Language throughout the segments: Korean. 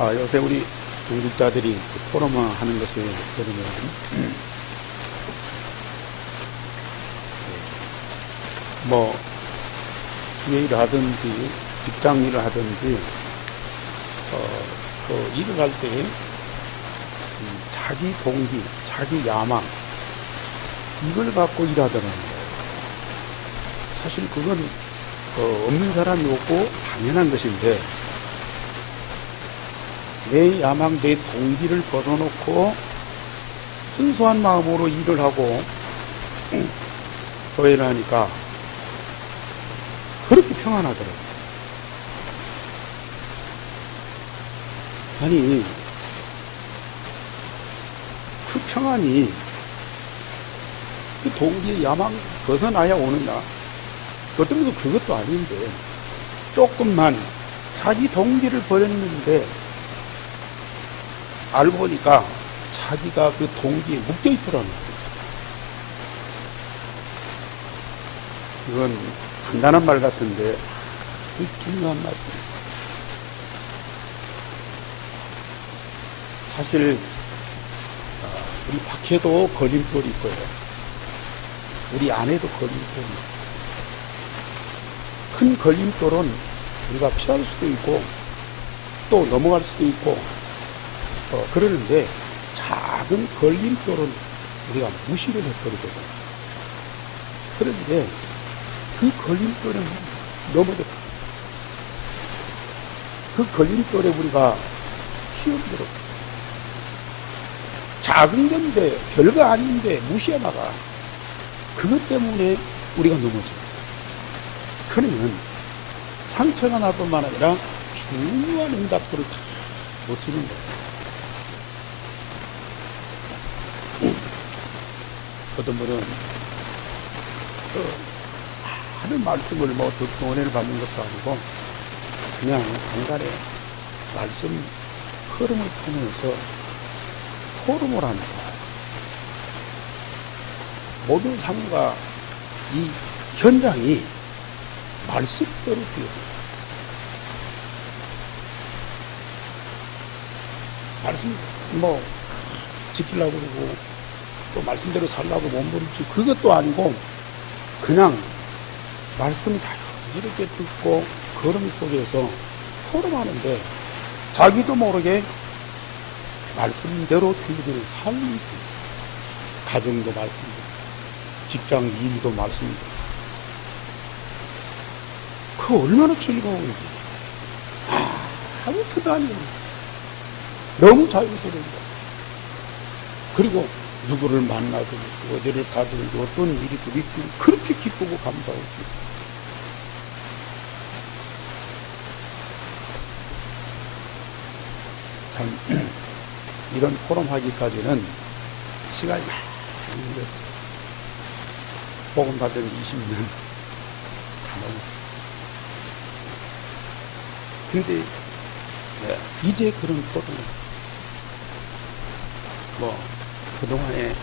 요새 우리 중직자들이 포럼을 하는 것을 들으면, 뭐, 주의 일을 하든지, 직장 일을 하든지, 그 일을 할 때, 자기 동기, 자기 야망, 이걸 갖고 일하더라는 거예요. 사실 그건, 없는 사람이 없고, 당연한 것인데, 내 야망, 내 동기를 벗어놓고 순수한 마음으로 일을 하고 교회를 하니까 그렇게 평안하더라고요. 아니, 그 평안이 그 동기의 야망 벗어나야 오느냐? 어떤 것도 그것도 아닌데 조금만 자기 동기를 버렸는데 알고 보니까 자기가 그 동기에 묶여있더라는 거예요. 이건 간단한 말 같은데 그 중요한 말이에요. 사실 우리 밖에도 걸림돌이 있고요. 우리 안에도 걸림돌이 있고. 큰 걸림돌은 우리가 피할 수도 있고 또 넘어갈 수도 있고 그러는데 작은 걸림돌은 우리가 무시를 해버리거든요. 그런데 그 걸림돌은 넘어져. 그 걸림돌에 우리가 시험들어. 작은 건데 별거 아닌데 무시하다가 그것 때문에 우리가 넘어져요. 그러면 상처가 날 뿐만 아니라 중요한 응답들을 다 못 주는 거예요. 어떤 분은 하는 말씀을 뭐 듣고 은혜를 받는 것도 아니고 그냥 간간에 말씀 흐름을 통해서 포럼을 합니다. 모든 삶과 이 현장이 말씀대로 되어요. 말씀 뭐 지키려고 그러고 또 말씀대로 살라고 몸부림치 그것도 아니고 그냥 말씀 자연스럽게 듣고 걸음 속에서 포럼하는데 자기도 모르게 말씀대로 되어지는 삶이 가정도 말씀대로 직장 일도 말씀대로 그 얼마나 즐거운지 아무것도 아니에요. 너무 자유스러운 거예요. 그리고 누구를 만나든 어디를 가든 어떤 일이 부딪히면 그렇게 기쁘고 감사하지. 참 이런 포럼 하기까지는 시간이 많이 걸렸죠. 복음 받은 20년 다 넘었어요. 근데 이제 그런 포럼 뭐 그동안에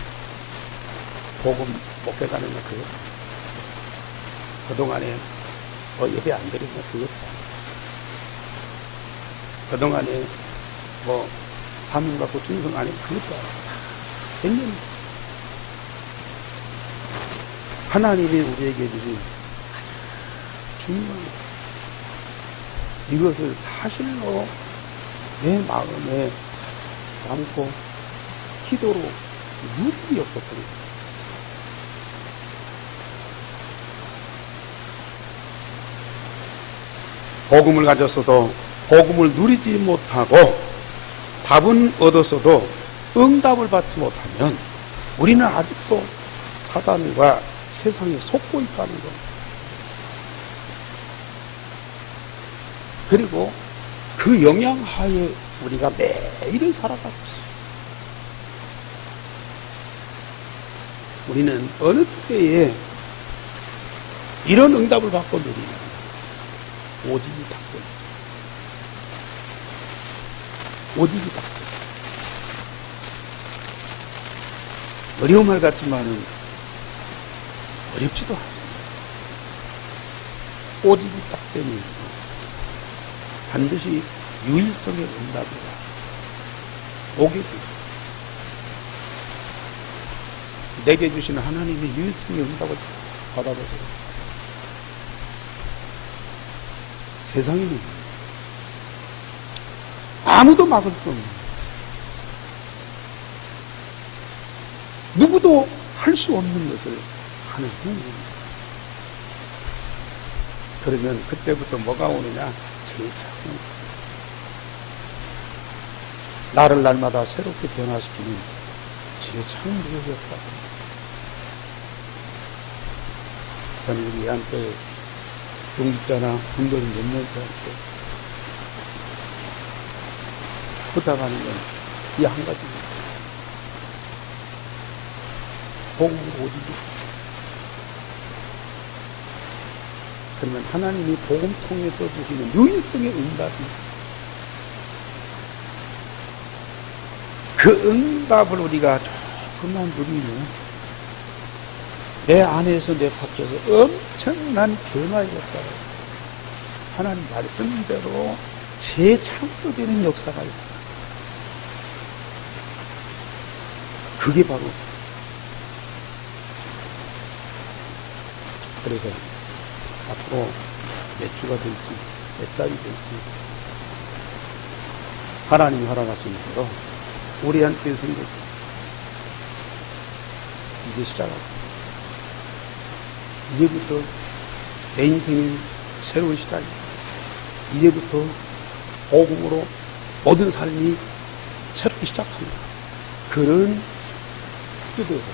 복음 못 배가는 거 그거 그동안에 예배 안 드리는 거 그거 그동안에 뭐 사명 갖고 충성 안 했는 그것도 됐는 하나님이 우리에게 주신 가장 중요한 이것을 사실로 내 마음에 담고 기도로 누림이 없었거든요. 복음을 가졌어도 복음을 누리지 못하고 답은 얻었어도 응답을 받지 못하면 우리는 아직도 사단과 세상에 속고 있다는 겁니다. 그리고 그 영향하에 우리가 매일을 살아가고 있어요. 우리는 어느 때에 이런 응답을 받고 누리냐. 오직이 닥쳐. 오직이 닥쳐. 어려운 말 같지만은 어렵지도 않습니다. 오직이 딱 되면 반드시 유일성의 응답이라 오게 되죠. 내게 주시는 하나님의 유일성의 응답을 받아보세요. 세상에는 아무도 막을 수 없는, 누구도 할 수 없는 것을 하는 분입니다. 그러면 그때부터 뭐가 오느냐? 재창. 나를 날마다 새롭게 변화시키는 재창조의 역사. 저는 우리 한때 중직자나 성도님 몇 명한테 부탁하는 건 이 한 가지입니다. 복음으로 오직이. 그러면 하나님이 복음 통해서 주시는 유일성의 응답이 있어요. 그 응답을 우리가 조금만 누리면 내 안에서 내 밖에서 엄청난 변화의 역사가 있어요. 하나님 말씀대로 재창조되는 역사가 있어요. 그게 바로, 그래서 앞으로 몇 주가 될지 몇 달이 될지 하나님이 허락하시는 대로 우리한테 생겼죠. 이제 시작하고 이제부터 내 인생의 새로운 시작이다. 이제부터 복음으로 모든 삶이 새롭게 시작합니다. 그런 뜻에서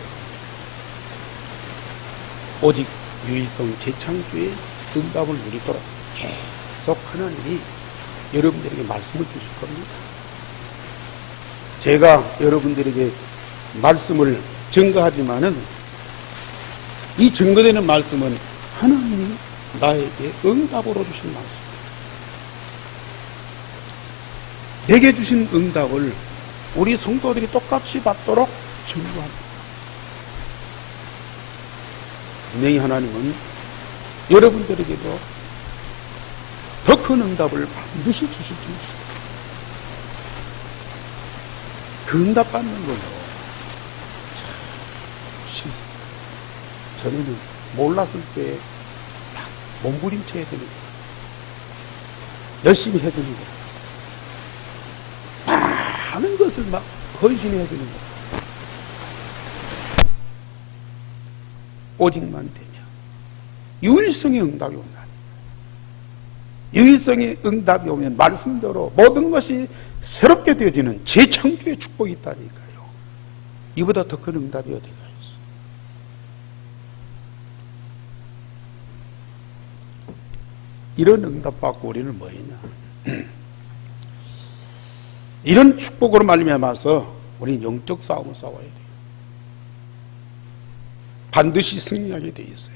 오직 유일성 재창조의 응답을 누리도록 계속 하나님이 여러분들에게 말씀을 주실 겁니다. 제가 여러분들에게 말씀을 증거하지만은 이 증거되는 말씀은 하나님이 나에게 응답으로 주신 말씀. 내게 주신 응답을 우리 성도들이 똑같이 받도록 증거합니다. 분명히 하나님은 여러분들에게도 더 큰 응답을 반드시 주실 줄 믿습니다. 그 응답 받는 걸로 참 전에는 몰랐을 때 막 몸부림쳐야 되는 거예요. 열심히 해야 되는 거예요. 많은 것을 막 헌신해야 되는 거예요. 오직만 되냐? 유일성의 응답이 온다. 유일성의 응답이 오면 말씀대로 모든 것이 새롭게 되어지는 재창조의 축복이 있다니까요. 이보다 더 큰 응답이 어디가 있어? 이런 응답 받고 우리는 뭐 했냐? 이런 축복으로 말미암아서 우리는 영적 싸움을 싸워야 돼요. 반드시 승리하게 되어 있어요.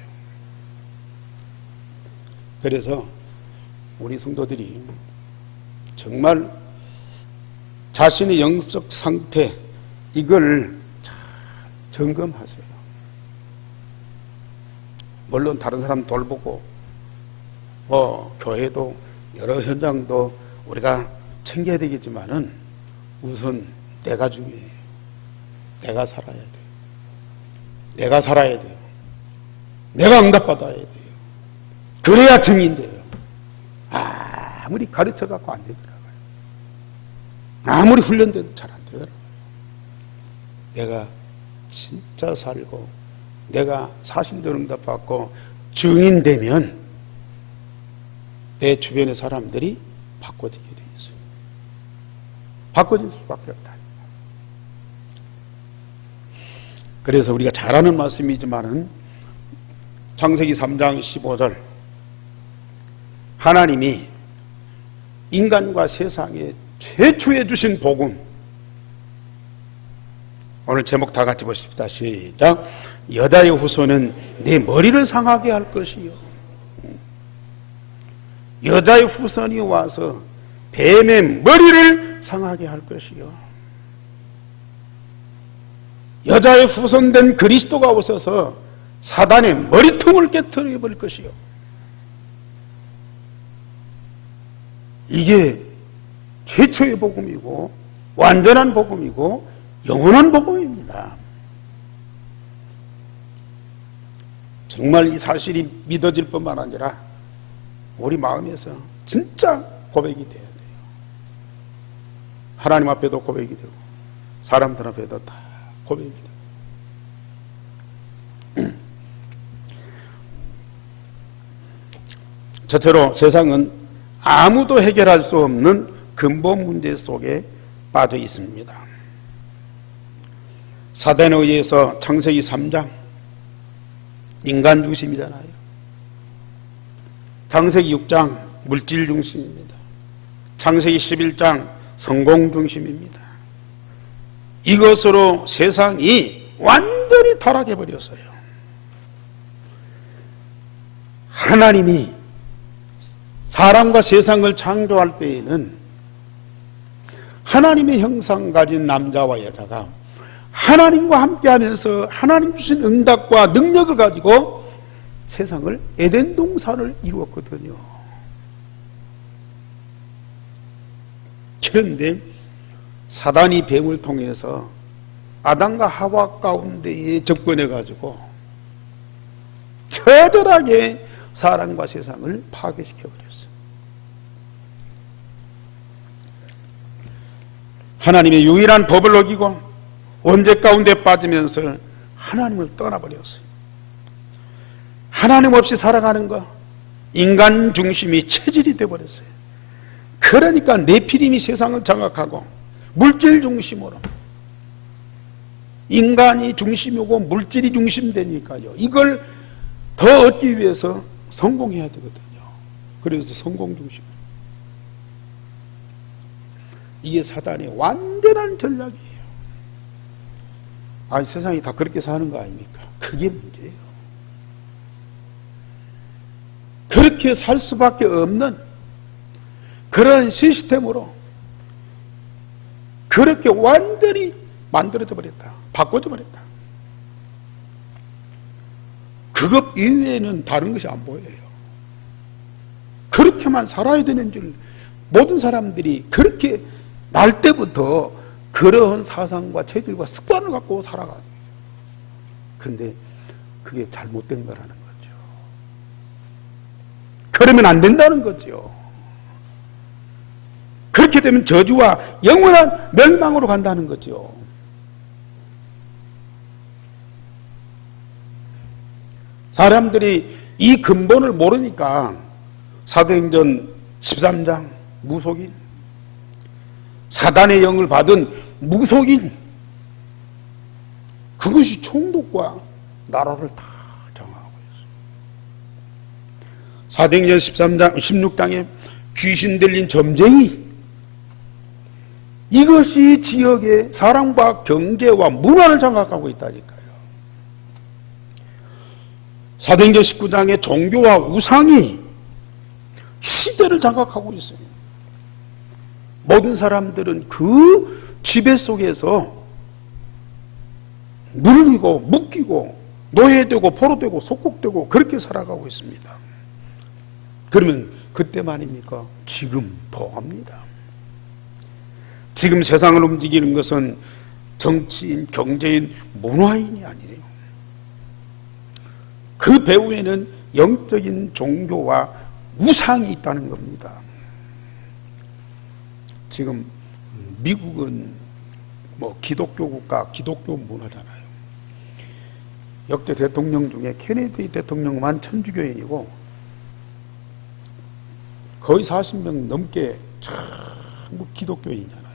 그래서 우리 성도들이 정말 자신의 영적 상태 이걸 잘 점검하세요. 물론 다른 사람 돌보고 교회도 여러 현장도 우리가 챙겨야 되겠지만은 우선 내가 중요해요. 내가 살아야 돼요. 내가 살아야 돼요. 내가 응답받아야 돼요. 그래야 증인돼요. 아무리 가르쳐갖고 안 되더라고요. 아무리 훈련돼도 잘 안 되더라고요. 내가 진짜 살고 내가 사실대로 응답받고 증인되면 내 주변의 사람들이 바꿔지게 돼 있어요. 바꿔질 수밖에 없다. 그래서 우리가 잘 아는 말씀이지만은 창세기 3장 15절 하나님이 인간과 세상에 최초에 주신 복음, 오늘 제목 다 같이 보십시다. 시작. 여자의 후손은 내 머리를 상하게 할 것이요. 여자의 후손이 와서 뱀의 머리를 상하게 할 것이요. 여자의 후손된 그리스도가 오셔서 사단의 머리통을 깨트려 버릴 것이요. 이게 최초의 복음이고 완전한 복음이고 영원한 복음입니다. 정말 이 사실이 믿어질 뿐만 아니라 우리 마음에서 진짜 고백이 돼야 돼요. 하나님 앞에도 고백이 되고 사람들 앞에도 다 고백이 되고. 첫째로 세상은 아무도 해결할 수 없는 근본 문제 속에 빠져 있습니다. 사단에 의해서 창세기 3장 인간 중심이잖아요. 창세기 6장 물질 중심입니다. 창세기 11장 성공 중심입니다. 이것으로 세상이 완전히 타락해 버렸어요. 하나님이 사람과 세상을 창조할 때에는 하나님의 형상 가진 남자와 여자가 하나님과 함께하면서 하나님 주신 응답과 능력을 가지고 세상을 에덴 동산을 이루었거든요. 그런데 사단이 뱀을 통해서 아담과 하와 가운데에 접근해 가지고 처절하게 사람과 세상을 파괴시켜 버렸어요. 하나님의 유일한 법을 어기고 원죄 가운데 빠지면서 하나님을 떠나버렸어요. 하나님 없이 살아가는 것, 인간 중심이 체질이 되어버렸어요. 그러니까 네피림이 세상을 장악하고 물질 중심으로, 인간이 중심이고 물질이 중심되니까요, 이걸 더 얻기 위해서 성공해야 되거든요. 그래서 성공 중심, 이게 사단의 완전한 전략이에요. 아니, 세상이 다 그렇게 사는 거 아닙니까? 그게 문제예요. 그렇게 살 수밖에 없는 그런 시스템으로 그렇게 완전히 만들어져 버렸다. 바꿔져 버렸다. 그것 이외에는 다른 것이 안 보여요. 그렇게만 살아야 되는 줄 모든 사람들이 그렇게 날 때부터 그런 사상과 체질과 습관을 갖고 살아가요. 근데 그게 잘못된 거라는 거죠. 그러면 안 된다는 거죠. 그렇게 되면 저주와 영원한 멸망으로 간다는 거죠. 사람들이 이 근본을 모르니까 사도행전 13장 무속인, 사단의 영을 받은 무속인, 그것이 총독과 나라를 다 장악하고 있어요. 사도행전 13장 16장에 귀신 들린 점쟁이, 이것이 지역의 사랑과 경제와 문화를 장악하고 있다니까요. 사도행전 19장에 종교와 우상이 시대를 장악하고 있어요. 모든 사람들은 그 지배 속에서 눌리고 묶이고 노예되고 포로되고 속국되고 그렇게 살아가고 있습니다. 그러면 그때만입니까? 지금 더합니다. 지금 세상을 움직이는 것은 정치인, 경제인, 문화인이 아니에요. 그 배후에는 영적인 종교와 우상이 있다는 겁니다. 지금 미국은 뭐 기독교 국가, 기독교 문화잖아요. 역대 대통령 중에 케네디 대통령만 천주교인이고 거의 40명 넘게 전부 기독교인이잖아요.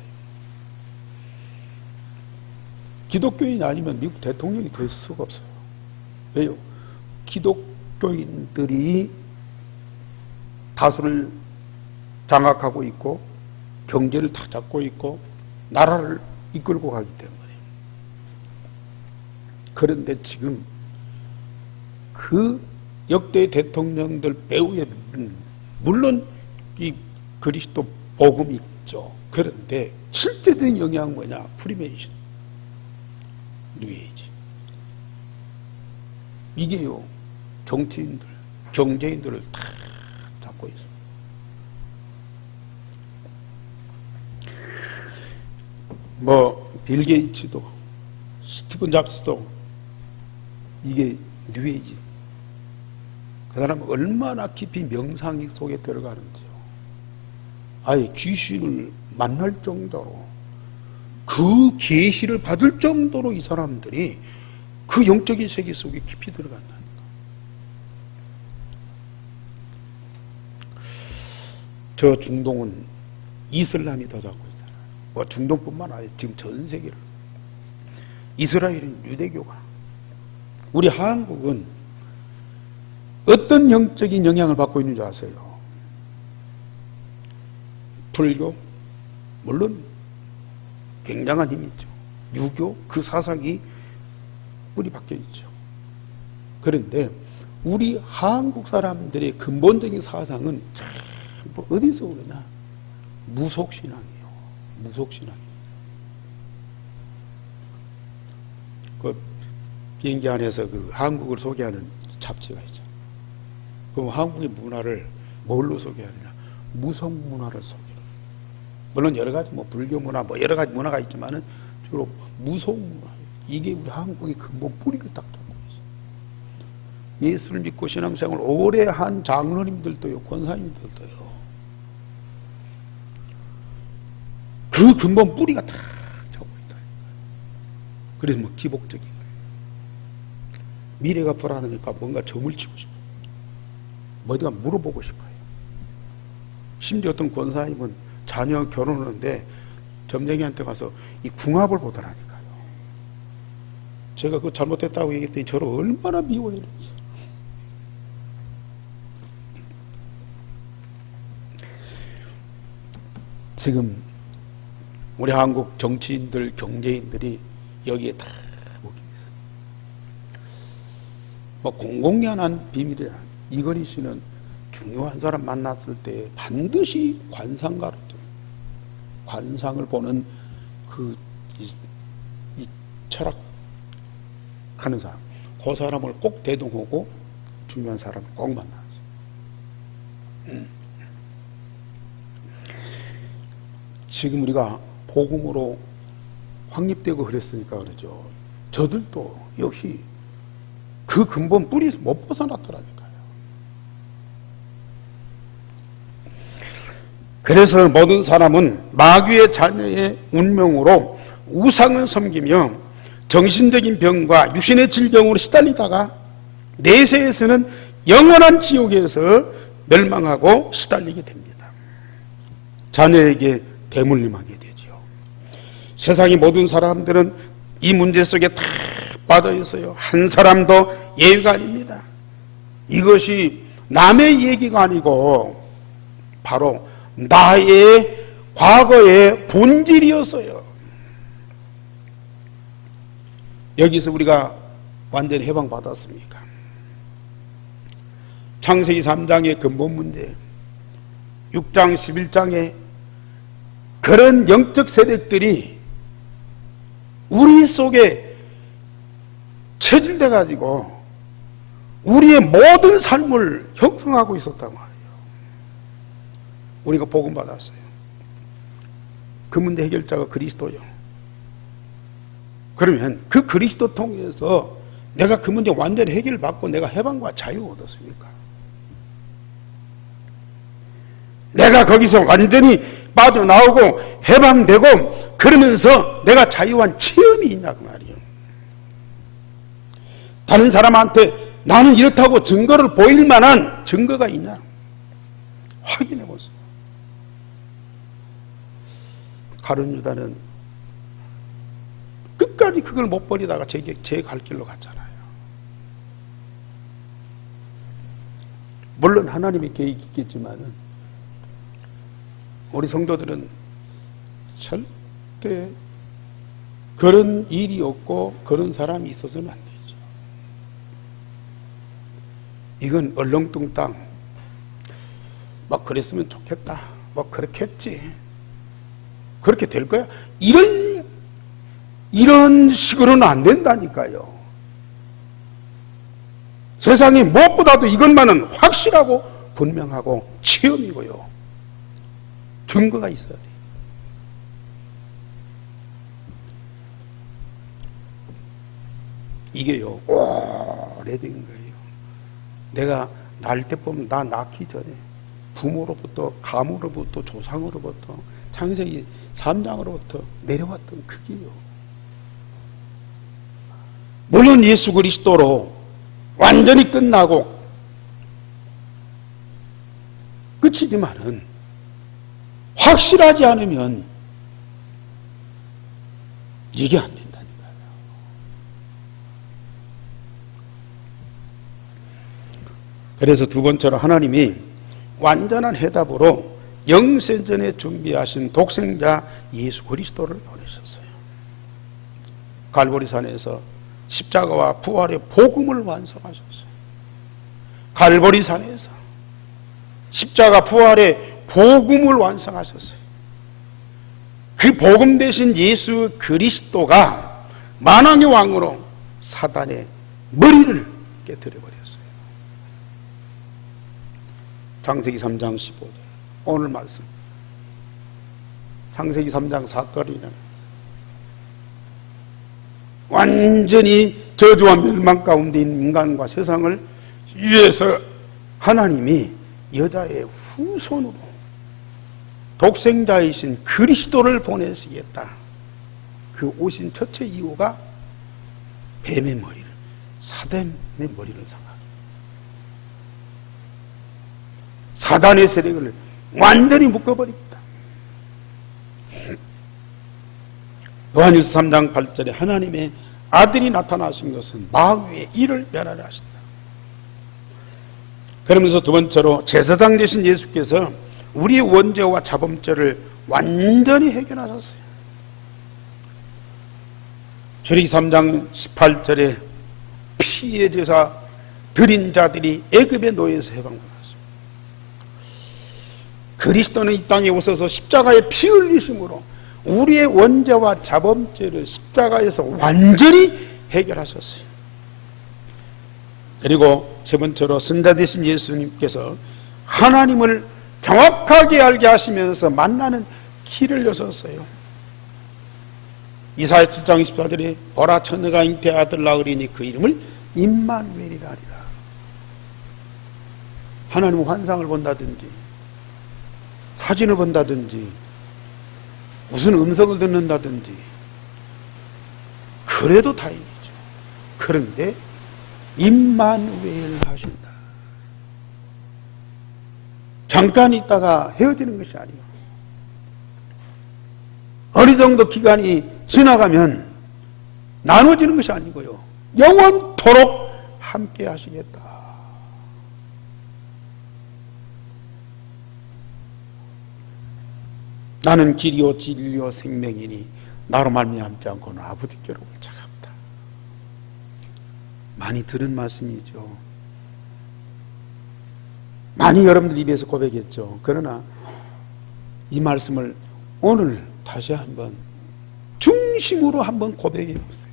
기독교인이 아니면 미국 대통령이 될 수가 없어요. 왜요? 기독교인들이 다수를 장악하고 있고 경제를 다 잡고 있고 나라를 이끌고 가기 때문에. 그런데 지금 그 역대 대통령들 배후에 물론 이 그리스도 복음이 있죠. 그런데 실제적인 영향은 뭐냐? 프리메이션, 뉴에이지. 이게요, 정치인들, 경제인들을 다 잡고 있어요. 빌 게이츠도 스티븐 잡스도 이게 뉴에이지. 그 사람은 얼마나 깊이 명상 속에 들어가는지요. 아예 귀신을 만날 정도로, 그 계시를 받을 정도로 이 사람들이 그 영적인 세계 속에 깊이 들어간다니까. 저 중동은 이슬람이 더 잡고 있잖아요. 중동뿐만 아니라 지금 전 세계를. 이스라엘은 유대교가. 우리 한국은 어떤 영적인 영향을 받고 있는 줄 아세요? 불교, 물론 굉장한 힘이 있죠. 유교, 그 사상이 뿌리 박혀 있죠. 그런데 우리 한국 사람들의 근본적인 사상은 전부 어디서 오느냐? 무속신앙이에요. 무속신앙이에요. 그 비행기 안에서 그 한국을 소개하는 잡지가 있죠. 그럼 한국의 문화를 뭘로 소개하느냐? 무속 문화를 소개해요. 물론 여러 가지 불교 문화 여러 가지 문화가 있지만은 주로 무속 문화. 이게 우리 한국의 근본 뿌리를 딱 잡고 있어요. 예수를 믿고 신앙생활을 오래 한 장로님들도요, 권사님들도요, 그 근본 뿌리가 딱 잡고 있다. 그래서 기복적인 거예요. 미래가 불안하니까 뭔가 점을 치고 싶어요. 어디가 물어보고 싶어요. 심지어 어떤 권사님은 자녀 결혼하는데 점쟁이한테 가서 이 궁합을 보더라니까요. 제가 그거 잘못했다고 얘기했더니 저를 얼마나 미워해요. 지금 우리 한국 정치인들, 경제인들이 여기에 다 묶여 있어요. 공공연한 비밀이야. 이건희 씨는 중요한 사람 만났을 때 반드시 관상가로, 관상을 보는 이 철학 하는 사람, 그 사람을 꼭 대동하고 중요한 사람을 꼭 만나죠. 지금 우리가 복음으로 확립되고 그랬으니까 그러죠. 저들도 역시 그 근본 뿌리에서 못 벗어났더라니까요. 그래서 모든 사람은 마귀의 자녀의 운명으로 우상을 섬기며 정신적인 병과 육신의 질병으로 시달리다가 내세에서는 영원한 지옥에서 멸망하고 시달리게 됩니다. 자녀에게 대물림하게 되죠. 세상의 모든 사람들은 이 문제 속에 다 빠져 있어요. 한 사람도 예외가 아닙니다. 이것이 남의 얘기가 아니고 바로 나의 과거의 본질이었어요. 여기서 우리가 완전히 해방받았습니까? 창세기 3장의 근본 문제, 6장 11장에 그런 영적 세력들이 우리 속에 체질돼 가지고 우리의 모든 삶을 형성하고 있었단 말이에요. 우리가 복음 받았어요. 그 문제 해결자가 그리스도요. 그러면 그 그리스도 통해서 내가 그 문제 완전히 해결받고 내가 해방과 자유를 얻었습니까? 내가 거기서 완전히 빠져나오고 해방되고 그러면서 내가 자유한 체험이 있냐 그 말이에요. 다른 사람한테 나는 이렇다고 증거를 보일 만한 증거가 있냐 확인해 보세요. 가룟 유다는 끝까지 그걸 못 버리다가 제 갈 길로 갔잖아요. 물론 하나님의 계획이 있겠지만은 우리 성도들은 절대 그런 일이 없고 그런 사람이 있어서는 안 되죠. 이건 얼렁뚱땅 막 그랬으면 좋겠다, 뭐 그렇겠지, 그렇게 될 거야, 이런 식으로는 안 된다니까요. 세상에 무엇보다도 이것만은 확실하고 분명하고 체험이고요, 증거가 있어야 돼요. 이게요 오래된 거예요. 내가 날 때 보면 나 낳기 전에 부모로부터 가문으로부터 조상으로부터 창세기 3장으로부터 내려왔던 그게요. 물론 예수 그리스도로 완전히 끝나고 끝이지만은 확실하지 않으면 이게 안 된다니까요. 그래서 두 번째로 하나님이 완전한 해답으로 영세전에 준비하신 독생자 예수 그리스도를 보내셨어요. 갈보리산에서 십자가와 부활의 복음을 완성하셨어요. 갈보리산에서 십자가 부활의 복음을 완성하셨어요. 그 복음 대신 예수 그리스도가 만왕의 왕으로 사단의 머리를 깨뜨려 버렸어요. 창세기 3장 15절 오늘 말씀, 창세기 3장 사건이 일어났어요. 완전히 저주와 멸망 가운데 있는 인간과 세상을 위해서 하나님이 여자의 후손으로 독생자이신 그리스도를 보내시겠다. 그 오신 첫째 이유가 뱀의 머리를, 사단의 머리를 상하게, 사단의 세력을 완전히 묶어버리겠다. 요한일서 3장 8절에 하나님의 아들이 나타나신 것은 마귀의 일을 면하려 하신다. 그러면서 두 번째로 제사장 되신 예수께서 우리의 원죄와 자범죄를 완전히 해결하셨어요. 출애굽기 3장 18절에 피의 제사 드린 자들이 애굽의 노예에서 해방받았어요. 그리스도는 이 땅에 오셔서 십자가에 피 흘리심으로 우리의 원죄와 자범죄를 십자가에서 완전히 해결하셨어요. 그리고 세 번째로 선자 되신 예수님께서 하나님을 정확하게 알게 하시면서 만나는 길을 여셨어요. 이사야 7장 24절에 보라 처녀가 잉태한 아들 낳으리니 그 이름을 임마누엘이라 하리라. 하나님은 환상을 본다든지 사진을 본다든지 무슨 음성을 듣는다든지 그래도 다행이죠. 그런데 임마누엘 하신다. 잠깐 있다가 헤어지는 것이 아니에요. 어느 정도 기간이 지나가면 나눠지는 것이 아니고요, 영원토록 함께 하시겠다. 나는 길이요 진리요 생명이니 나로 말미암지 않고는 아버지께로 올 자가 없다. 많이 들은 말씀이죠. 많이 여러분들 입에서 고백했죠. 그러나 이 말씀을 오늘 다시 한번 중심으로 한번 고백해 보세요.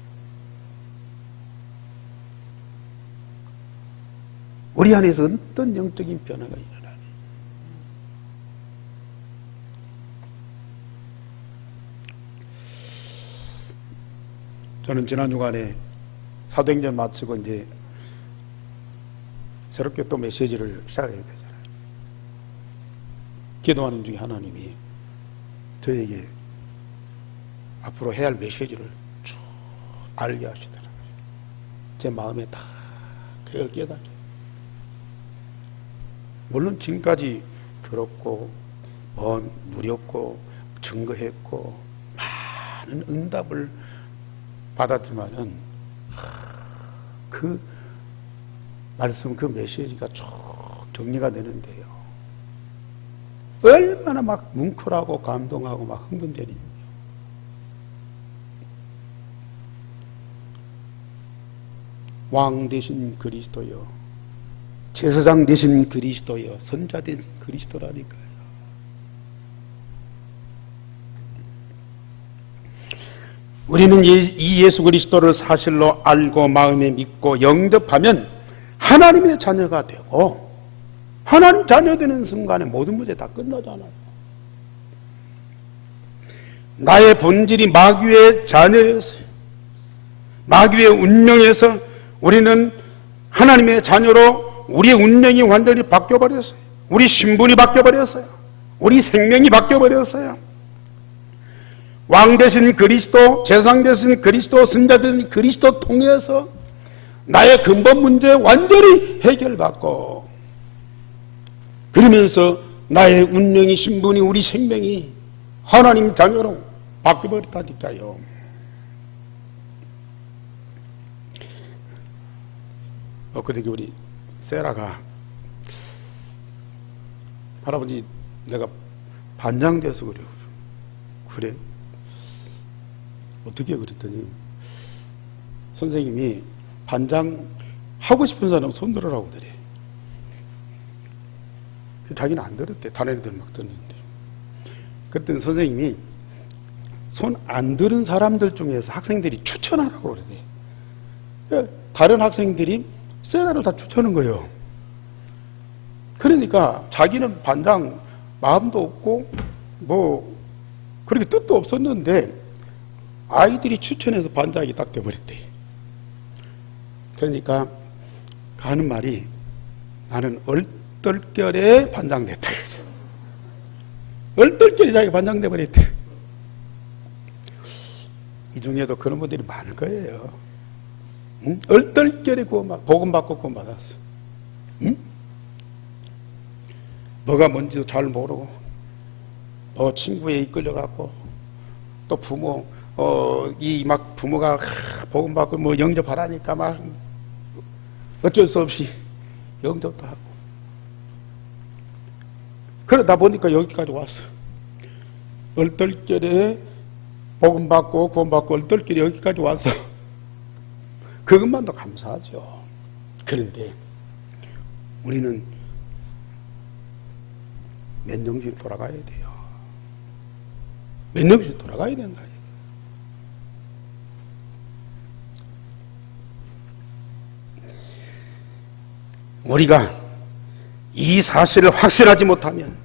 우리 안에서 어떤 영적인 변화가 일어나요? 저는 지난 주간에 사도행전 마치고 이제 새롭게 또 메시지를 시작해야 되잖아요. 기도하는 중에 하나님이 저에게 앞으로 해야 할 메시지를 쭉 알게 하시더라고요. 제 마음에 다 그걸 깨닫게. 물론 지금까지 들었고 누렸고 증거했고 많은 응답을 받았지만은 그 말씀, 그 메시지가 쭉 정리가 되는데요, 얼마나 막 뭉클하고 감동하고 막 흥분되는지. 왕 되신 그리스도여, 제사장 되신 그리스도여, 선자 되신 그리스도라니까요. 우리는 이 예수 그리스도를 사실로 알고 마음에 믿고 영접하면 하나님의 자녀가 되고, 하나님 자녀 되는 순간에 모든 문제 다 끝나잖아요. 나의 본질이 마귀의 자녀였어요. 마귀의 운명에서 우리는 하나님의 자녀로 우리의 운명이 완전히 바뀌어버렸어요. 우리 신분이 바뀌어버렸어요. 우리 생명이 바뀌어버렸어요. 왕 되신 그리스도, 제사장 되신 그리스도, 선자 되신 그리스도 통해서 나의 근본 문제 완전히 해결받고, 그러면서 나의 운명이, 신분이, 우리 생명이 하나님 자녀로 바뀌어버렸다니까요. 그러니까 우리 세라가, 할아버지 내가 반장 돼서 그래요. 그래? 어떻게 그랬더니 선생님이 반장 하고 싶은 사람 손 들으라고 그래. 자기는 안 들었대. 다른 애들 막 듣는데. 그랬더니 선생님이 손 안 들은 사람들 중에서 학생들이 추천하라고 그러대. 다른 학생들이 세라를 다 추천한 거예요. 그러니까 자기는 반장 마음도 없고 뭐 그렇게 뜻도 없었는데 아이들이 추천해서 반장이 딱 돼버렸대. 그러니까 하는 말이, 나는 얼떨결에 반장 됐다. 얼떨결에 자기가 반장 돼버렸대. 이 중에도 그런 분들이 많을 거예요. 응? 얼떨결에 복음 받고 구원 받았어. 응? 뭐가 뭔지도 잘 모르고, 친구에 이끌려갖고, 또 부모, 부모가 복음 받고 뭐 영접하라니까 막 어쩔 수 없이 영접도 하고. 그러다 보니까 여기까지 왔어. 얼떨결에 복음 받고 구원 받고 얼떨결에 여기까지 와서 그것만도 감사하죠. 그런데 우리는 맨정신 돌아가야 돼요. 맨정신 돌아가야 된다. 우리가 이 사실을 확신하지 못하면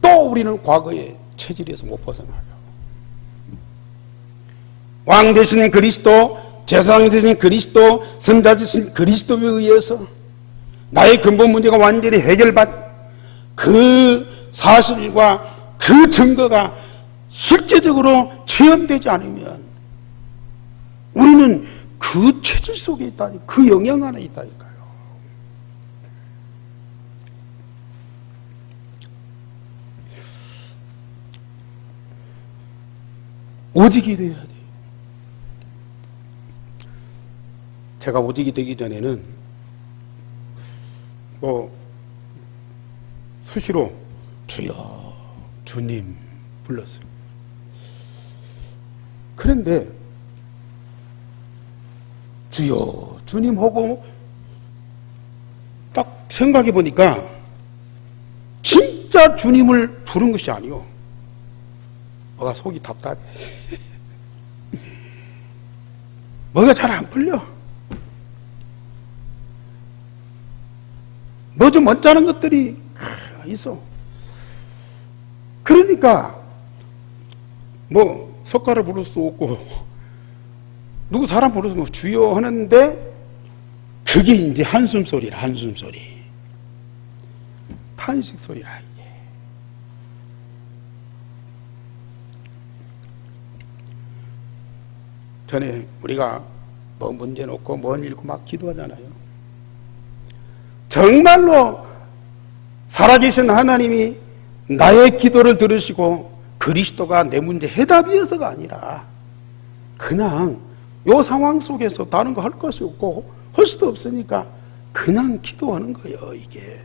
또 우리는 과거의 체질에서 못 벗어나요. 왕 되신 그리스도, 제사장 되신 그리스도, 선자 되신 그리스도에 의해서 나의 근본 문제가 완전히 해결받, 그 사실과 그 증거가 실제적으로 체험되지 않으면 우리는 그 체질 속에 있다니, 그 영향 안에 있다니까요. 오직이 되어야 돼요. 제가 오직이 되기 전에는 수시로 주여, 주님 불렀어요. 그런데 주여, 주님 하고 딱 생각해 보니까 진짜 주님을 부른 것이 아니요. 뭐가 속이 답답해. 뭐가 잘 안 풀려. 뭐 좀 언짢은 것들이 있어. 그러니까 석가를 부를 수도 없고 누구 사람 부르서 주여 하는데 그게 이제 한숨 소리라. 한숨 소리, 탄식 소리라. 이게 전에 우리가 뭐 문제 놓고 뭔 읽고 막 기도하잖아요. 정말로 살아계신 하나님이 나의 기도를 들으시고 그리스도가 내 문제 해답이어서가 아니라 그냥 요 상황 속에서 다른 거 할 것이 없고 할 수도 없으니까 그냥 기도하는 거예요. 이게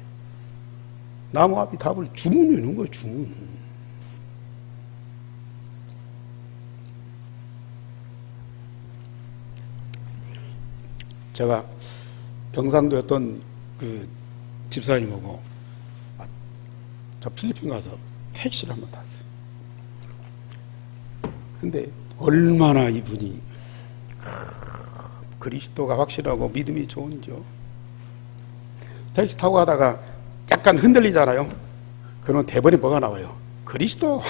나무 앞이 답을 주문하는 거예요. 주문. 제가 경상도에 어떤 그 집사님하고 저 필리핀 가서 택시를 한번 탔어요. 근데 얼마나 이분이 그리스도가 확실하고 믿음이 좋은지요. 택시 타고 가다가 약간 흔들리잖아요. 그러면 대본에 뭐가 나와요? 그리스도.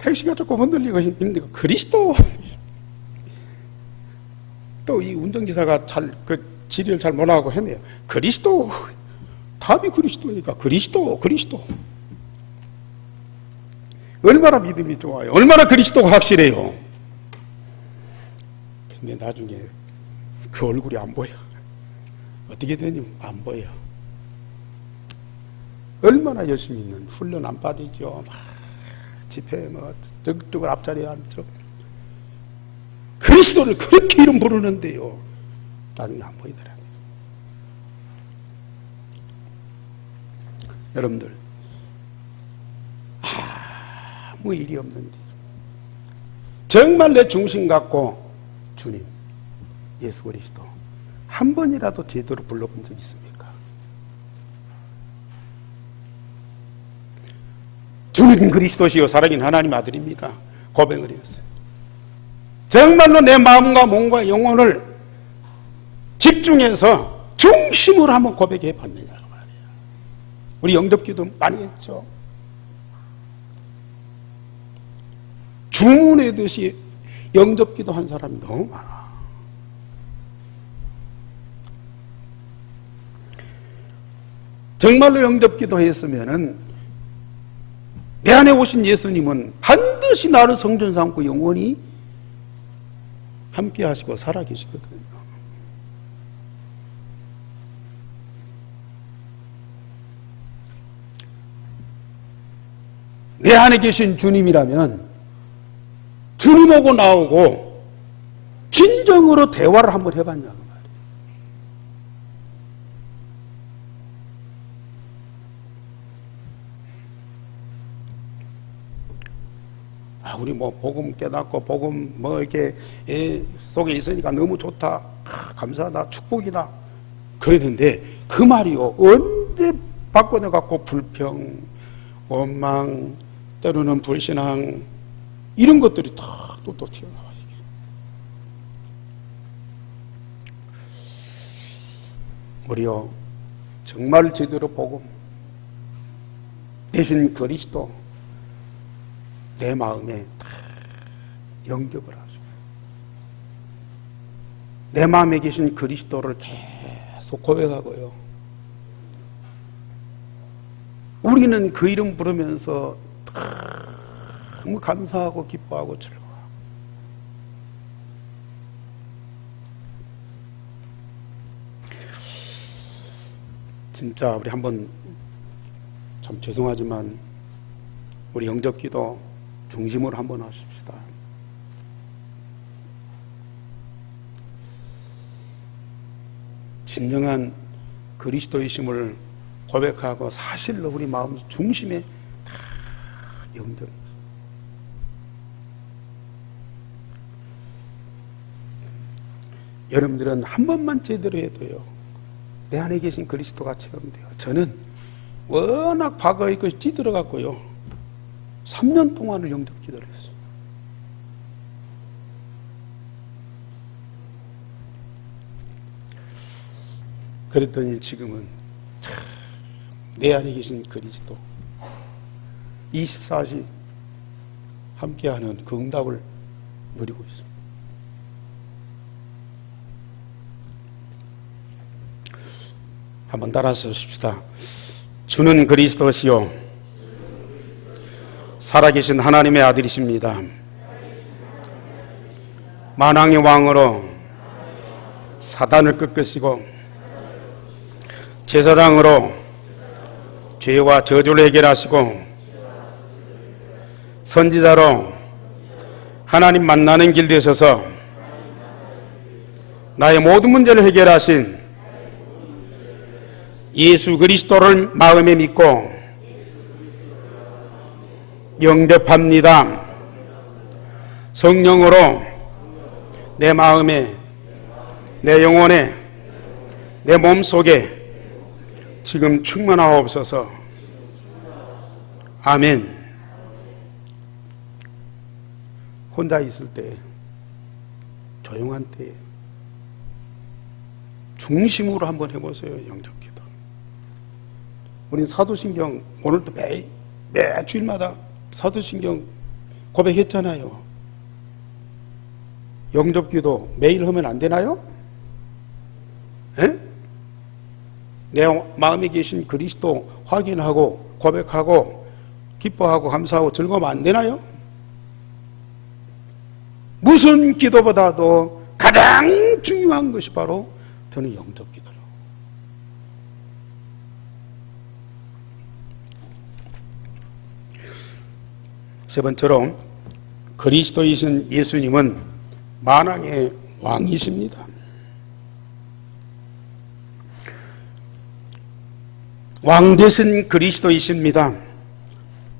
택시가 조금 흔들리고 힘들고 그리스도. 또 이 운전기사가 그 지리를 잘 못하고 했네요. 그리스도. 답이 그리스도니까 그리스도. 얼마나 믿음이 좋아요. 얼마나 그리스도가 확실해요. 근데 나중에 그 얼굴이 안 보여. 어떻게 되니? 안 보여. 얼마나 열심히 있는 훈련 안 빠지죠. 막 집회 뜨글뜨글 앞자리에 앉죠. 그리스도를 그렇게 이름 부르는데요, 나중에 안 보이더라고요. 여러분들, 아무 일이 없는데 정말 내 중심 갖고 주님, 예수 그리스도 한 번이라도 제대로 불러본 적 있습니까? 주님 그리스도시요 살아계신 하나님 아들입니다. 고백을 했어요. 정말로 내 마음과 몸과 영혼을 집중해서 중심으로 한번 고백해 봤느냐 말이에요. 우리 영접기도 많이 했죠. 주문하듯이 영접기도 한 사람이 너무 많아. 정말로 영접기도 했으면은 내 안에 오신 예수님은 반드시 나를 성전 삼고 영원히 함께 하시고 살아계시거든요. 내 안에 계신 주님이라면 주님하고 나오고 진정으로 대화를 한번 해봤냐고 말이에요. 우리 복음 깨닫고 복음 이렇게 속에 있으니까 너무 좋다, 감사하다, 축복이다 그랬는데 그 말이요 언제 바꿔내갖고 불평, 원망, 때로는 불신앙 이런 것들이 다 또 튀어나와요. 우리요 정말 제대로 복음 대신 그리스도 내 마음에 다 영접을 하죠. 내 마음에 계신 그리스도를 계속 고백하고요. 우리는 그 이름 부르면서 너무 감사하고 기뻐하고 즐거워. 진짜 우리 한번 참 죄송하지만 우리 영접기도 중심으로 한번 하십시다. 진정한 그리스도이심을 고백하고 사실로 우리 마음 중심에 다 영접해요. 여러분들은 한 번만 제대로 해도요 내 안에 계신 그리스도가 체험돼요. 저는 워낙 과거에 것이 찌들어갔고요 3년 동안을 영접 기도를 했어요. 그랬더니 지금은 참 내 안에 계신 그리스도 24시 함께하는 그 응답을 누리고 있습니다. 한번 따라서 하십시다. 주는 그리스도시요 살아계신 하나님의 아들이십니다. 만왕의 왕으로 사단을 꺾으시고 제사장으로 죄와 저주를 해결하시고 선지자로 하나님 만나는 길 되셔서 나의 모든 문제를 해결하신 예수 그리스도를 마음에 믿고 영접합니다. 성령으로 내 마음에, 내 영혼에, 내 몸속에 지금 충만하옵소서. 아멘. 혼자 있을 때, 조용한 때에 중심으로 한번 해보세요. 영접기도. 우린 사도신경 오늘도 매 주일마다 사도신경 고백했잖아요. 영접기도 매일 하면 안 되나요? 에? 내 마음에 계신 그리스도 확인하고 고백하고 기뻐하고 감사하고 즐거우면 안 되나요? 무슨 기도보다도 가장 중요한 것이 바로 저는 영접기도로. 세 번째로 그리스도이신 예수님은 만왕의 왕이십니다. 왕 되신 그리스도이십니다.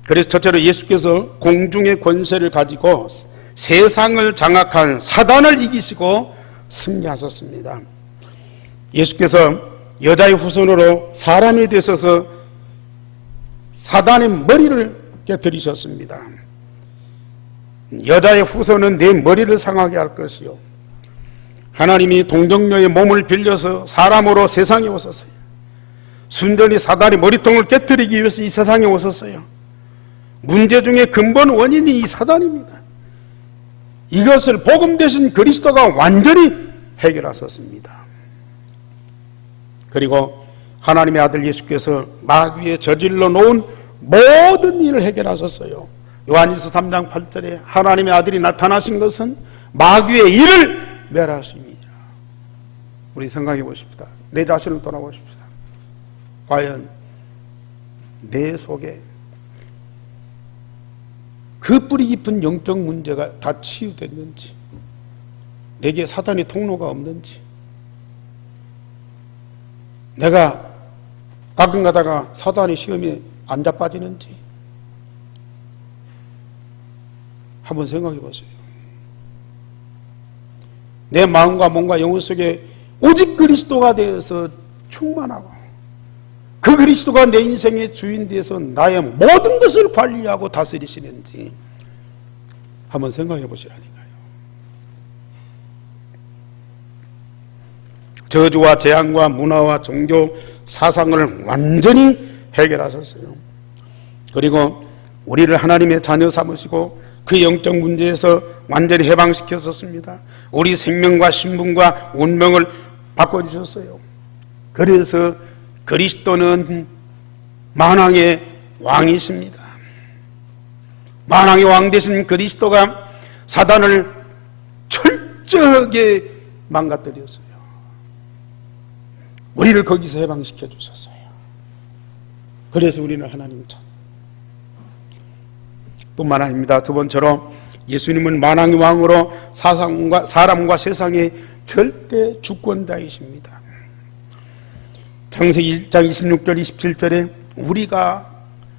그래서 첫째로 예수께서 공중의 권세를 가지고 세상을 장악한 사단을 이기시고 승리하셨습니다. 예수께서 여자의 후손으로 사람이 되셔서 사단의 머리를 깨뜨리셨습니다. 여자의 후손은 내 머리를 상하게 할 것이요, 하나님이 동정녀의 몸을 빌려서 사람으로 세상에 오셨어요. 순전히 사단의 머리통을 깨뜨리기 위해서 이 세상에 오셨어요. 문제 중에 근본 원인이 이 사단입니다. 이것을 복음 되신 그리스도가 완전히 해결하셨습니다. 그리고 하나님의 아들 예수께서 마귀에 저질러 놓은 모든 일을 해결하셨어요. 요한일서 3장 8절에 하나님의 아들이 나타나신 것은 마귀의 일을 멸하심이냐. 우리 생각해 보십시다. 내 자신을 돌아보십시다. 과연 내 속에 그 뿌리 깊은 영적 문제가 다 치유됐는지, 내게 사단의 통로가 없는지, 내가 가끔 가다가 사단의 시험에 안 자빠지는지 한번 생각해 보세요. 내 마음과 몸과 영혼 속에 오직 그리스도가 되어서 충만하고 그 그리스도가 내 인생의 주인 되어서 나의 모든 것을 관리하고 다스리시는지 한번 생각해 보시라니까요. 저주와 재앙과 문화와 종교 사상을 완전히 해결하셨어요. 그리고 우리를 하나님의 자녀 삼으시고 그 영적 문제에서 완전히 해방시켰었습니다. 우리 생명과 신분과 운명을 바꿔주셨어요. 그래서 그리스도는 만왕의 왕이십니다. 만왕의 왕 되신 그리스도가 사단을 철저하게 망가뜨렸어요. 우리를 거기서 해방시켜 주셨어요. 그래서 우리는 하나님 참 뿐만 아닙니다. 두 번째로 예수님은 만왕의 왕으로 사람과 세상의 절대 주권자이십니다. 창세기 1장 26절 27절에 우리가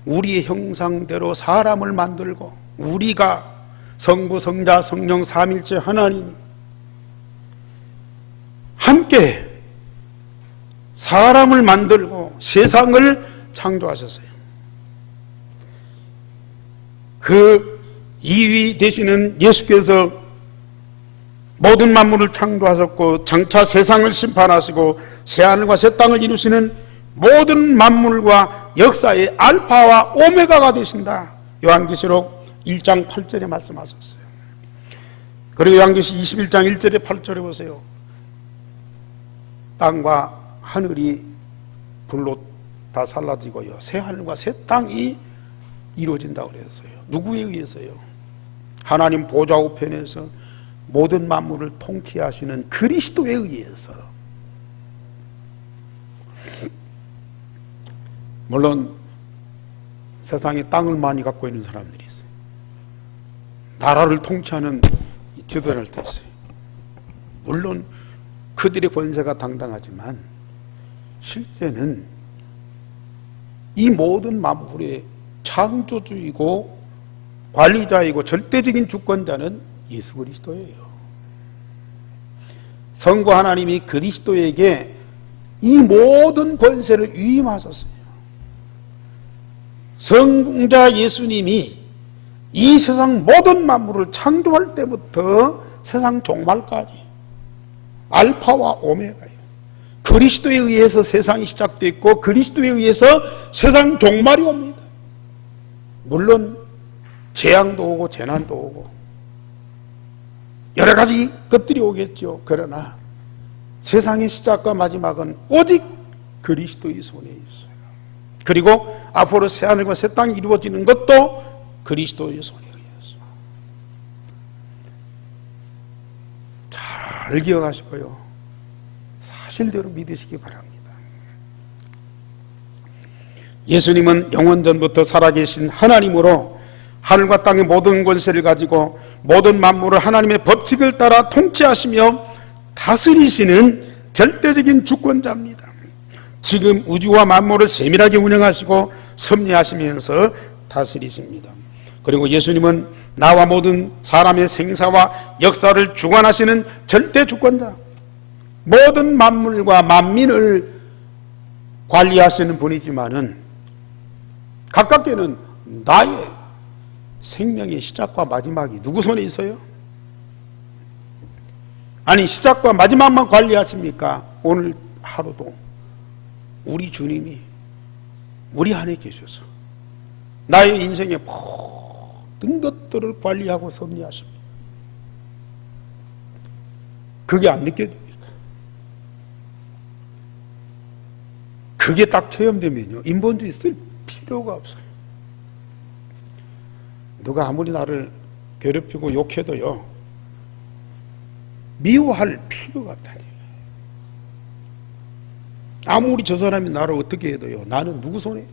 우리의 형상대로 사람을 만들고, 우리가 성부 성자 성령 삼일체 하나님이 함께 사람을 만들고 세상을 창조하셨어요. 그 2위 되시는 예수께서 모든 만물을 창조하셨고 장차 세상을 심판하시고 새하늘과 새 땅을 이루시는 모든 만물과 역사의 알파와 오메가가 되신다. 요한계시록 1장 8절에 말씀하셨어요. 그리고 요한계시 21장 1절에 8절에 보세요. 땅과 하늘이 불로 다 살라지고요, 새하늘과 새 땅이 이루어진다고 그랬어요. 누구에 의해서요? 하나님 보좌 우편에서 모든 만물을 통치하시는 그리스도에 의해서. 물론 세상에 땅을 많이 갖고 있는 사람들이 있어요. 나라를 통치하는 지도자들도 있어요. 물론 그들의 권세가 당당하지만 실제는 이 모든 만물의 창조주이고 관리자이고 절대적인 주권자는 예수 그리스도예요. 성부 하나님이 그리스도에게 이 모든 권세를 위임하셨어요. 성자 예수님이 이 세상 모든 만물을 창조할 때부터 세상 종말까지 알파와 오메가예요. 그리스도에 의해서 세상이 시작됐고 그리스도에 의해서 세상 종말이 옵니다. 물론 재앙도 오고 재난도 오고 여러 가지 것들이 오겠죠. 그러나 세상의 시작과 마지막은 오직 그리스도의 손에 있어요. 그리고 앞으로 새하늘과 새 땅이 이루어지는 것도 그리스도의 손에 의해서. 잘 기억하시고요, 사실대로 믿으시기 바랍니다. 예수님은 영원전부터 살아계신 하나님으로 하늘과 땅의 모든 권세를 가지고 모든 만물을 하나님의 법칙을 따라 통치하시며 다스리시는 절대적인 주권자입니다. 지금 우주와 만물을 세밀하게 운영하시고 섭리하시면서 다스리십니다. 그리고 예수님은 나와 모든 사람의 생사와 역사를 주관하시는 절대 주권자, 모든 만물과 만민을 관리하시는 분이지만은 가깝게는 나의 생명의 시작과 마지막이 누구 손에 있어요? 아니, 시작과 마지막만 관리하십니까? 오늘 하루도 우리 주님이 우리 안에 계셔서 나의 인생의 모든 것들을 관리하고 섭리하십니다. 그게 안 느껴집니까? 그게 딱 체험되면요, 인본주의 쓸 필요가 없어요. 누가 아무리 나를 괴롭히고 욕해도요, 미워할 필요가 없다니. 아무리 저 사람이 나를 어떻게 해도요, 나는 누구 손에?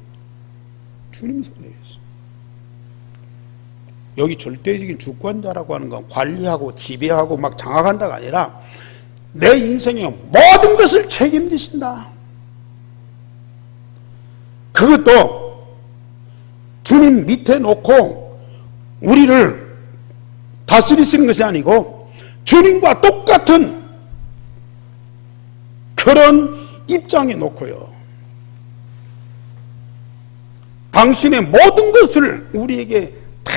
주님 손에 있어. 여기 절대적인 주권자라고 하는 건 관리하고 지배하고 막 장악한다가 아니라 내 인생의 모든 것을 책임지신다. 그것도 주님 밑에 놓고 우리를 다스리시는 것이 아니고 주님과 똑같은 그런 입장에 놓고요, 당신의 모든 것을 우리에게 다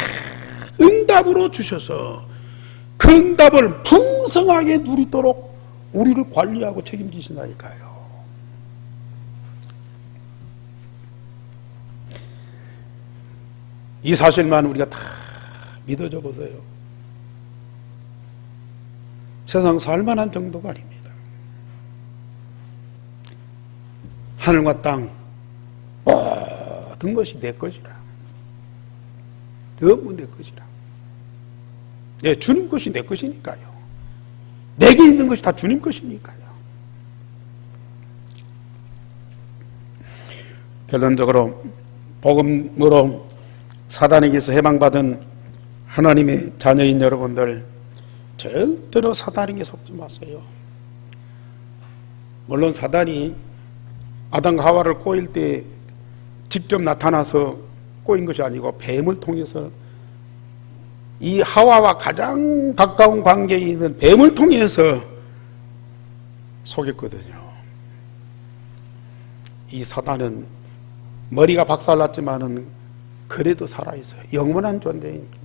응답으로 주셔서 그 응답을 풍성하게 누리도록 우리를 관리하고 책임지신다니까요. 이 사실만 우리가 다 믿어져 보세요. 세상 살만한 정도가 아닙니다. 하늘과 땅 모든 것이 내 것이라. 전부 내 것이라. 네, 주님 것이 내 것이니까요. 내게 있는 것이 다 주님 것이니까요. 결론적으로 복음으로 사단에게서 해방받은 하나님의 자녀인 여러분들, 절대로 사단에게 속지 마세요. 물론 사단이 아담과 하와를 꼬일 때 직접 나타나서 꼬인 것이 아니고 뱀을 통해서, 이 하와와 가장 가까운 관계에 있는 뱀을 통해서 속였거든요. 이 사단은 머리가 박살났지만은 그래도 살아있어요. 영원한 존재이니까.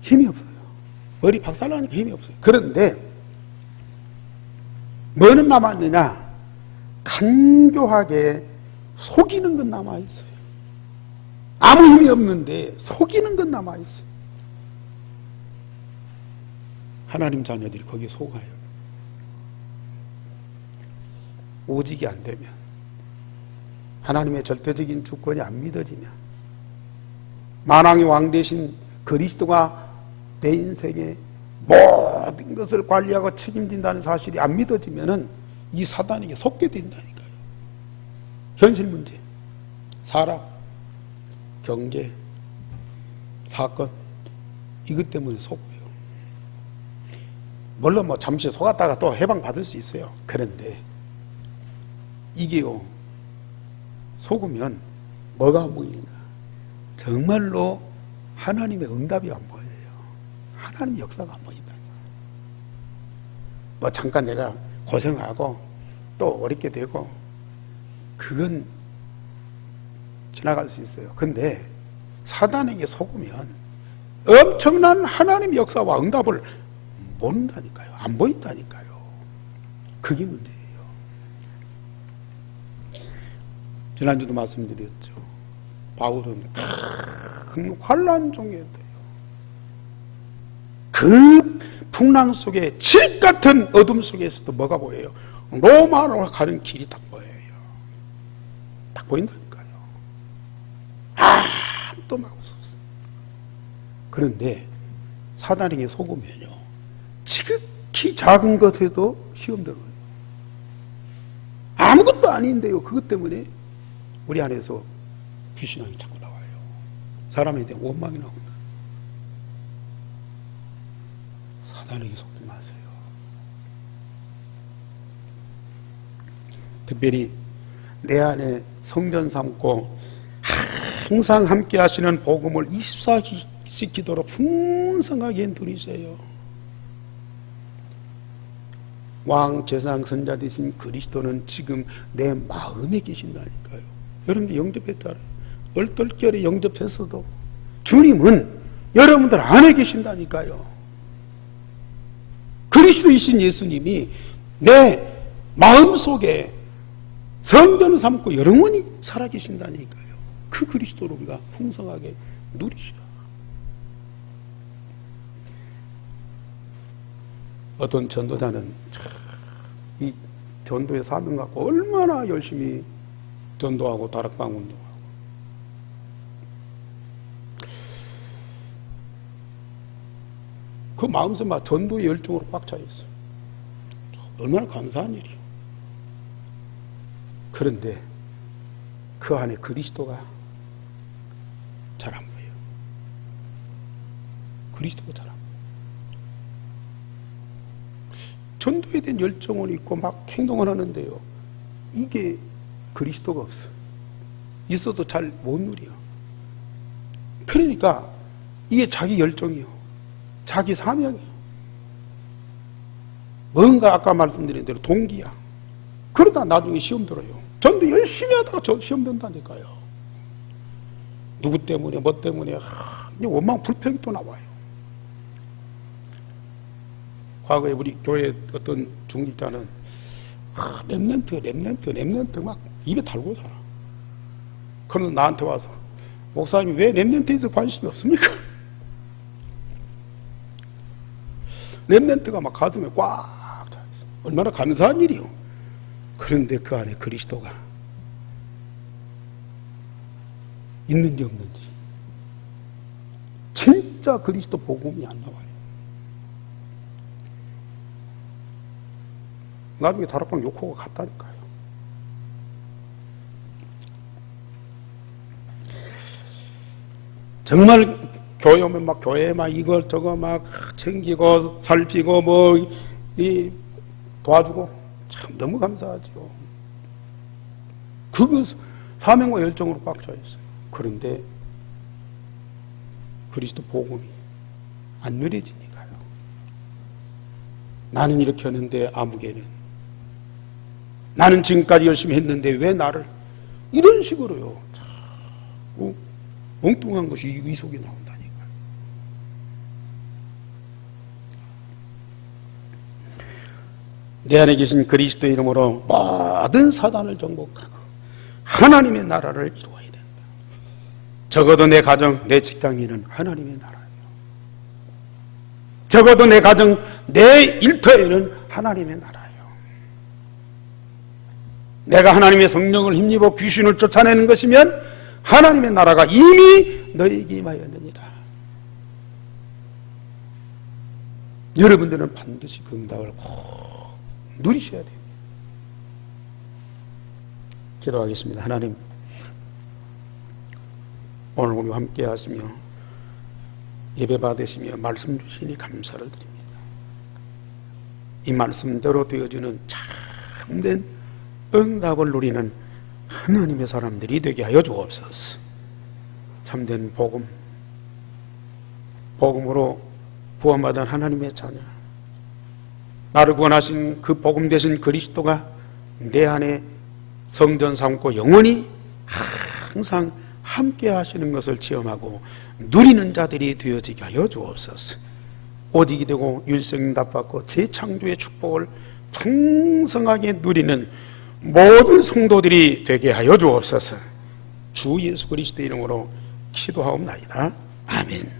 힘이 없어요. 머리 박살나니까 힘이 없어요. 그런데 뭐는 남았느냐? 간교하게 속이는 건 남아있어요. 아무 힘이 없는데 속이는 건 남아있어요. 하나님 자녀들이 거기에 속아요. 오직이 안 되면, 하나님의 절대적인 주권이 안 믿어지면, 만왕의 왕 대신 그리스도가 내 인생의 모든 것을 관리하고 책임진다는 사실이 안 믿어지면은 이 사단에게 속게 된다니까요. 현실 문제, 사람, 경제, 사건, 이것 때문에 속어요. 물론 뭐 잠시 속았다가 또 해방받을 수 있어요. 그런데 이게요, 속으면 뭐가 안 보이느냐? 정말로 하나님의 응답이 안 보여요. 하나님의 역사가 안 보인다니까. 뭐 잠깐 내가 고생하고 또 어렵게 되고 그건 지나갈 수 있어요. 근데 사단에게 속으면 엄청난 하나님의 역사와 응답을 모른다니까요. 안 보인다니까요. 그게 문제예요. 지난주도 말씀드렸죠. 바울은 큰 환란 중에 돼요. 그 풍랑 속에 질 같은 어둠 속에서도 뭐가 보여요? 로마로 가는 길이 딱 보여요. 딱 보인다니까요. 아무도 막 없었어요. 그런데 사단에게 속으면요, 지극히 작은 것에도 시험 들어요. 아무것도 아닌데요, 그것 때문에 우리 안에서 불신앙이 자꾸 나와요. 사람에 대한 원망이 나온다. 사단에게 속지 마세요. 특별히 내 안에 성전 삼고 항상 함께 하시는 복음을 24시 기도로 풍성하게 누리세요. 왕 제사장 선자 되신 그리스도는 지금 내 마음에 계신다니까요. 여러분들 영접했잖아요. 얼떨결에 영접했어도 주님은 여러분들 안에 계신다니까요. 그리스도이신 예수님이 내 마음속에 성전을 삼고 영원히 살아계신다니까요. 그 그리스도를 우리가 풍성하게 누리시라. 어떤 전도자는 이 전도의 사명 갖고 얼마나 열심히 전도하고 다락방 운동하고, 그 마음속에 막 전도의 열정으로 꽉 차 있어요. 얼마나 감사한 일이에요. 그런데 그 안에 그리스도가 잘 안 보여요. 그리스도가 잘 안 보여요. 전도에 대한 열정은 있고 막 행동을 하는데요, 이게 그리스도가 없어요. 있어도 잘 못 누려요. 그러니까 이게 자기 열정이요, 자기 사명이요, 뭔가 아까 말씀드린 대로 동기야. 그러다 나중에 시험 들어요. 전도 열심히 하다가 시험 든다니까요. 누구 때문에 뭐 때문에 원망 불평이 또 나와요. 과거에 우리 교회 어떤 중직자는 렘넌트 막 입에 달고 살아. 그러면서 나한테 와서, 목사님이 왜 렘넌트에도 관심이 없습니까? 렘넌트가 막 가슴에 꽉 차 있어. 얼마나 감사한 일이요. 그런데 그 안에 그리스도가 있는지 없는지, 진짜 그리스도 복음이 안 나와요. 나중에 다락방 욕하고 갔다니까요. 정말 교회 오면 막 교회 막 이걸 저거 막 챙기고 살피고 뭐 이 도와주고 참 너무 감사하죠. 그 사명과 열정으로 꽉 차 있어요. 그런데 그리스도 복음이 안 누려지니까요. 나는 이렇게 하는데 아무개는, 나는 지금까지 열심히 했는데 왜 나를, 이런 식으로요, 자꾸 엉뚱한 것이 이 속에 나온다니까요. 내 안에 계신 그리스도 이름으로 모든 사단을 정복하고 하나님의 나라를 이루어야 된다. 적어도 내 가정, 내 직장인은 하나님의 나라예요. 적어도 내 가정, 내 일터에는 하나님의 나라예요. 내가 하나님의 성령을 힘입어 귀신을 쫓아내는 것이면 하나님의 나라가 이미 너희에게 임하였느니라. 여러분들은 반드시 그 응답을 꼭 누리셔야 됩니다. 기도하겠습니다. 하나님, 오늘 우리와 함께 하시며 예배 받으시며 말씀 주시니 감사를 드립니다. 이 말씀대로 되어주는 참된 응답을 누리는 하나님의 사람들이 되게 하여 주옵소서. 참된 복음, 복음으로 구원받은 하나님의 자녀, 나를 구원하신 그 복음 되신 그리스도가 내 안에 성전 삼고 영원히 항상 함께 하시는 것을 체험하고 누리는 자들이 되어지게 하여 주옵소서. 오직이 되고 율성응답받고 재창조의 축복을 풍성하게 누리는 모든 성도들이 되게 하여 주옵소서. 주 예수 그리스도 이름으로 기도하옵나이다. 아멘.